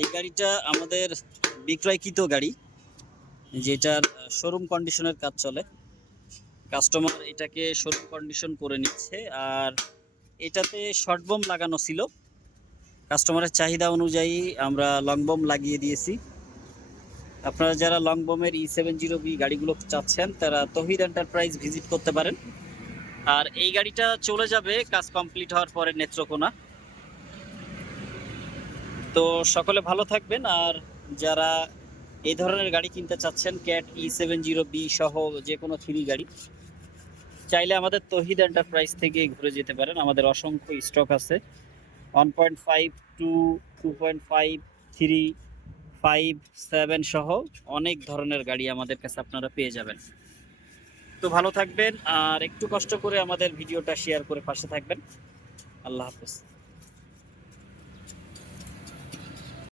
এই গাড়িটা আমাদের বিক্রয়কৃত গাড়ি, যেটার শোরুম কন্ডিশনের কাজ চলে। কাস্টমার এটাকে শোরুম কন্ডিশন করে নিচ্ছে, আর এটাতে শর্ট বম লাগানো ছিল। কাস্টমারের চাহিদা অনুযায়ী আমরা লং বম লাগিয়ে দিয়েছি। আপনারা যারা লং বমের ই সেভেন জিরো বি গাড়িগুলো চাচ্ছেন, তারা তহিদ এন্টারপ্রাইজ ভিজিট করতে পারেন। আর এই গাড়িটা চলে যাবে কাজ কমপ্লিট হওয়ার পরে নেত্রকোনা। তো সকলে ভালো থাকবেন। আর যারা এই ধরনের গাড়ি কিনতে চাচ্ছেন, cat E seven zero B সহ যে কোনো থ্রি গাড়ি, চাইলে আমাদের তহিদ এন্টারপ্রাইজ থেকে ঘুরে যেতে পারেন। আমাদের অসংখ্য স্টক আছে। One point five to two point five three five seven সহ অনেক ধরনের গাড়ি আমাদের কাছে আপনারা পেয়ে যাবেন। তো ভালো থাকবেন। আর একটু কষ্ট করে আমাদের ভিডিওটা শেয়ার করে পাশে থাকবেন। আল্লাহ হাফেজ।